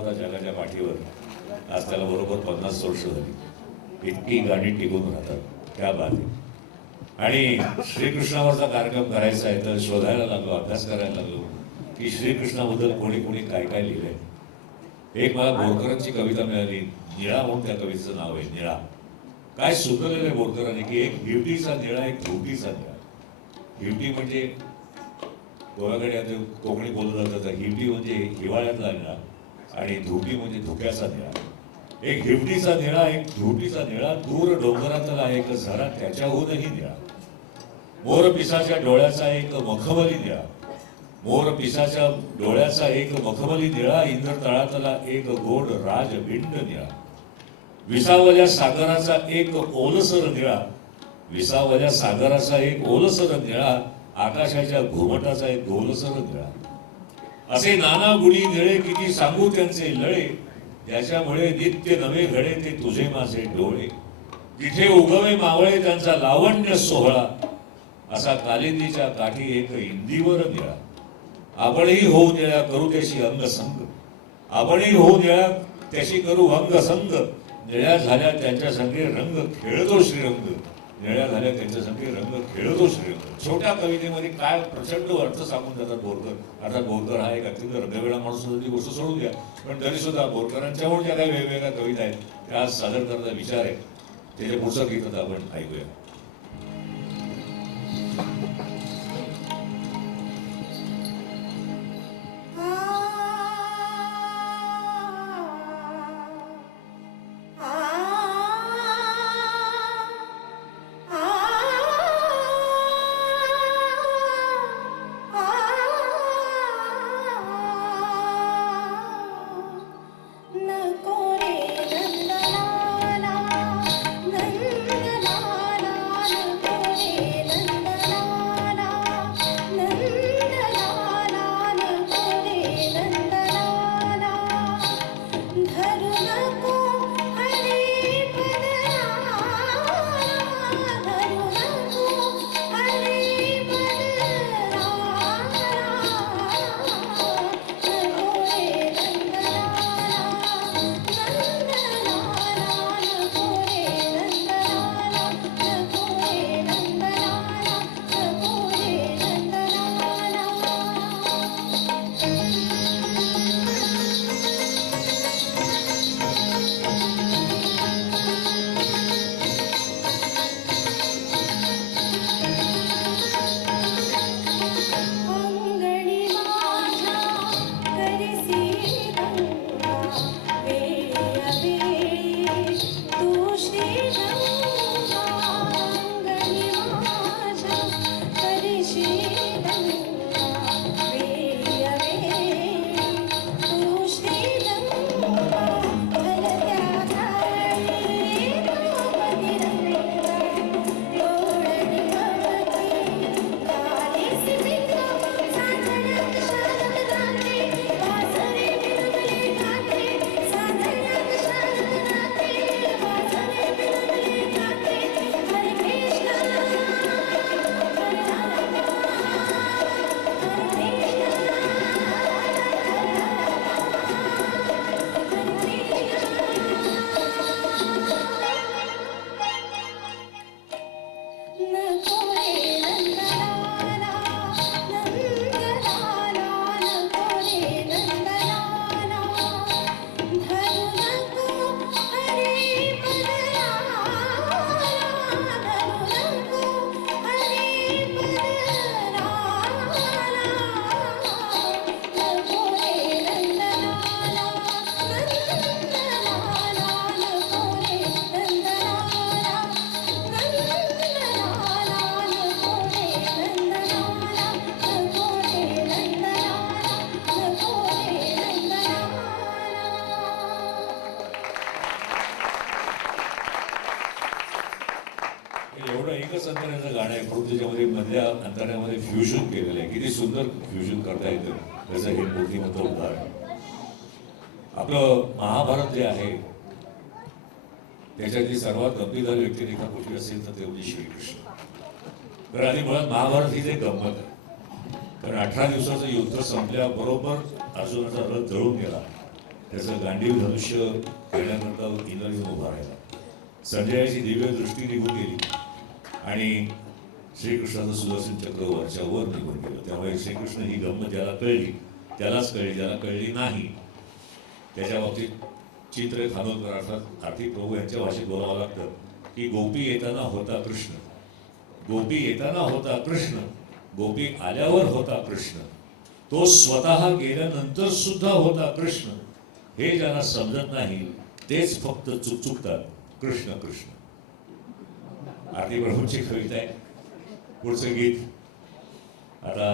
होता जगाच्या पाठीवर, आज त्याला बरोबर 50 वर्ष झाली. इतकी गाणी टिकून राहतात, त्या बात आहे. आणि श्रीकृष्णावरचा कार्यक्रम करायचा आहे तर शोधायला लागलो, अभ्यास करायला लागलो की श्रीकृष्णाबद्दल कोणी कोणी काय काय लिहिलंय. एक मला बोरकरांची कविता मिळाली, निळा म्हणून त्या कवितेचं नाव आहे, निळा. काय सुचवलेलं आहे बोरकरांनी की एक हिवटीचा निळा, एक धुवटीचा निळा. हिवटी म्हणजे गोव्याकडे आता कोकणी बोललं जातं, तर हिवटी म्हणजे हिवाळ्यातला निळा आणि धुवटी म्हणजे धुक्याचा निळा. एक हिवटीचा निळा, एक धुवटीचा निळा, दूर डोंगरातला एक झरा त्याच्याहूनही निळा. मोर पिसाच्या डोळ्याचा एक मखमली निळा, मोर पिसाच्या डोळ्याचा एक मखमली निळा, इंद्र तळातला एक गोड राजबिंड निळा. विसावल्या सागराचा एक ओलसर निळा, विसावल्या सागराचा एक ओलसर निळा, आकाशाच्या घुमटाचा एक गोलसर निळा. असे नाना गुणी निळे किती सांगू त्यांचे लळे, त्याच्यामुळे नित्य नवे घडे ते तुझे माझे डोळे. तिथे उगवे मावळे त्यांचा लावण्य सोहळा, असा कालिंदीच्या काठी एक इंदीवर निळा. आपणही होऊ निळ्या करू त्याशी अंगसंग, आपणही होऊ निळ्या त्याशी करू अंगसंग. निळ्या झाल्या त्यांच्या संगे रंग खेळतो श्रीरंग, निळ्या झाल्या त्यांच्या संगे रंग खेळतो श्रीरंग. छोट्या कवितेमध्ये काय प्रचंड अर्थ सांगून जातात बोरकर. अर्थात बोरकर हा एक अत्यंत रंगवेळा माणूस होता, ती गोष्ट सोडून द्या, पण तरी सुद्धा बोरकरांच्यावर ज्या काही वेगवेगळ्या कविता आहेत त्या आज सादर करण्याचा विचार आहे. त्याचे पुढचं गीत आता आपण ऐकूया. एवढं एकच अंतराचं गाणं आहे, परंतु त्याच्यामध्ये मधल्या अंतरामध्ये फ्युजन केलेलं आहे. किती सुंदर फ्युजन करता येतं, त्याचं हे मूर्तिमंत उदाहरण. आपलं महाभारत जे आहे त्याच्यातली सर्वात गंभीर व्यक्ती एका कुठली असेल तर तेवढी श्रीकृष्ण. तर आधी मुळात महाभारत ही एक गंमत आहे, कारण 18 दिवसाचं युद्ध संपल्याबरोबर अर्जुनाचा रथ जळून गेला त्याचं गांडीव धनुष्य घेण्याकरता इंद्रजित उभा राहिला. संजयाची दिव्य दृष्टी निघून गेली आणि श्रीकृष्णाचं सुदर्शन चक्र वरच्या वर निघून गेलं. त्यामुळे श्रीकृष्ण ही गंमत ज्याला कळली त्यालाच कळली, ज्याला कळली नाही त्याच्या बाबतीत चित्र खानोलकर अर्थात कार्तिक प्रभू यांच्या भाषेत बोलावं लागतं की गोपी येताना होता कृष्ण, गोपी येताना होता कृष्ण, गोपी आल्यावर होता कृष्ण, तो स्वतः गेल्यानंतर सुद्धा होता कृष्ण. हे ज्यांना समजत नाही तेच फक्त चुकचुकतात. कृष्ण कृष्ण. कार्तिक प्रभूंची कविता आहे. पुढचं गीत आता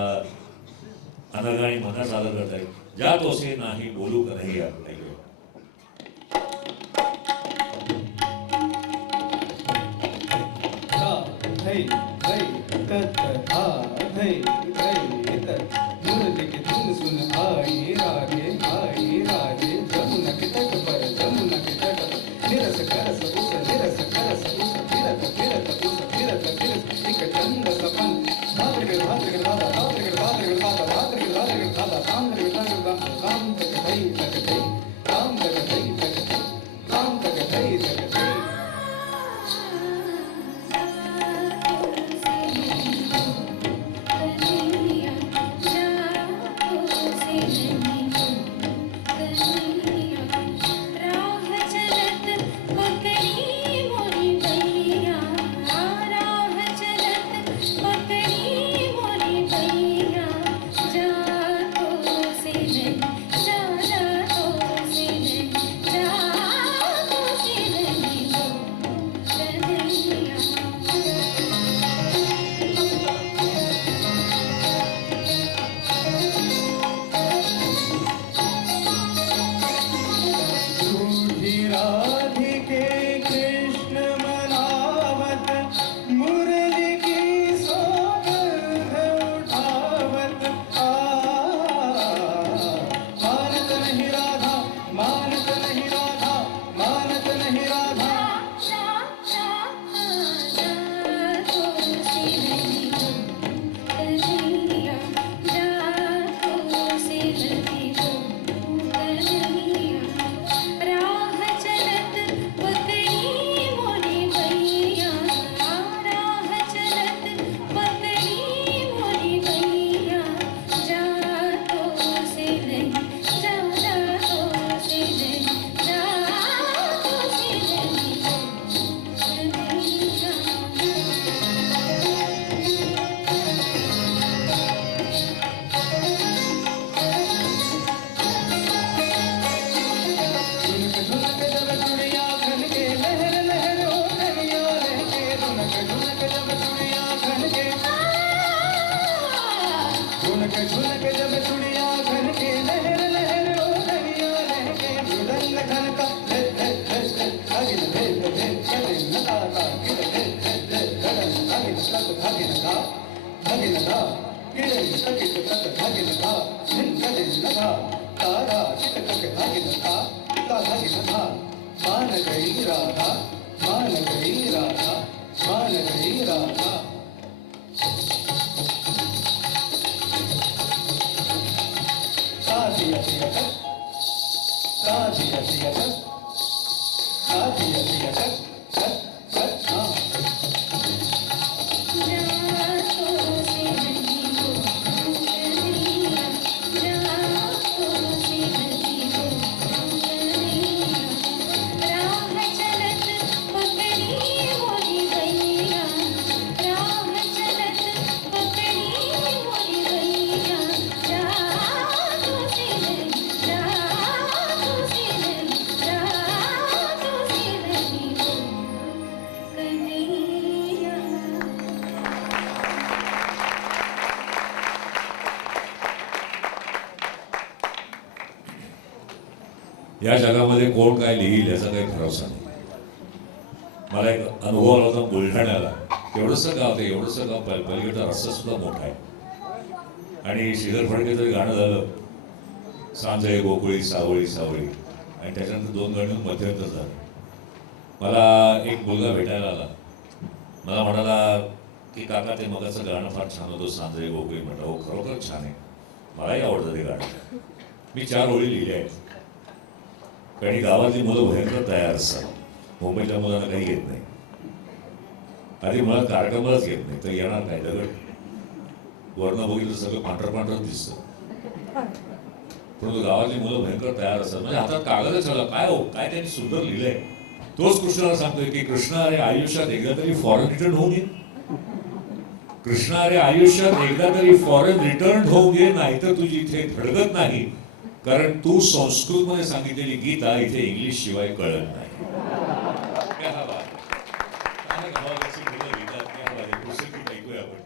अनगाणी मना सादर करत आहे. ज्या तोसे नाही बोलू कन्हैया. मुरली की धुन सुन आई रागे आई रागे जमुना के तट पर जमुना के तट पर निरस करस उस निरस करस उस फिरत फिरत उस फिरत फिरत एक चंद सपन धात्र धात्र धारा धात्र धात्र धारा धात्र धात्र धारा तांद्र धात्र काम तक थई तक थई काम तक थई तक थई काम तक थई तक थई. या जगामध्ये कोण काय लिहिल याचा काही भरोसा नाही. मला एक अनुभव आला होता बुलढाण्याला. एवढंसं गाव ते एवढंसं गाव पलीकडचा रस्ता सुद्धा मोठा आहे आणि श्रीधर फडकेचं गाणं झालं सांजे गोकुळी सावळी सावळी आणि त्याच्यानंतर 2 गाणी मध्यंतर झालं. मला एक मुलगा भेटायला आला. मला म्हणाला की काका ते मगाचं गाणं फार छान होतं सांजे गोकुळी. म्हटलं हो खरोखर छान आहे, मलाही आवडतं ते गाणं. मी 4 ओळी लिहिल्या आहेत. कारण ही गावातली मुलं भयंकर तयार असतात. मुंबईच्या मुलांना काही येत नाही. आधी मुळात कार्यक्रमालाच येत नाही तर येणार नाही. दगड वर्ण बघितलं सगळं पांढरं पांढरं दिसतं. परंतु गावातली मुलं भयंकर तयार असतात. म्हणजे हातात कागदच हवा काय हो काय त्यांनी सुंदर लिहिलंय. तोच कृष्णाला सांगतोय की कृष्णा अरे आयुष्यात एकदा तरी फॉरेन रिटर्न होऊ घे. कृष्णा अरे आयुष्यात एकदा तरी फॉरेन रिटर्न होऊ घे, नाहीतर तुझी इथे धडकत नाही. कारण तू संस्कृत मध्ये सांगितलेली गीता इथे इंग्लिश शिवाय कळत नाही. क्या बात आहे. काय गावाची मुलं लिहितात, क्या बात आहे. दुसरं गीत ऐकूया आपण.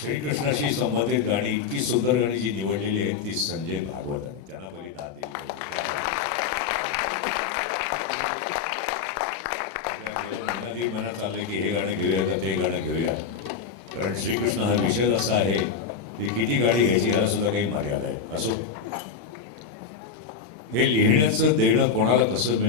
श्रीकृष्णाशी संबंधित गाणी इतकी सुंदर गाणी जी निवडलेली आहेत ती संजय भागवत आहे. त्यांना पहिली दाद दिली. मनाली मनात आलं की हे गाणं घेऊया का ते गाणं घेऊया, कारण श्रीकृष्ण हा विषय असा आहे की किती गाणी घ्यायची याला सुद्धा काही मर्यादा आहे. असो, हे लिहिण्याचं देणं कोणाला कसं मिळेल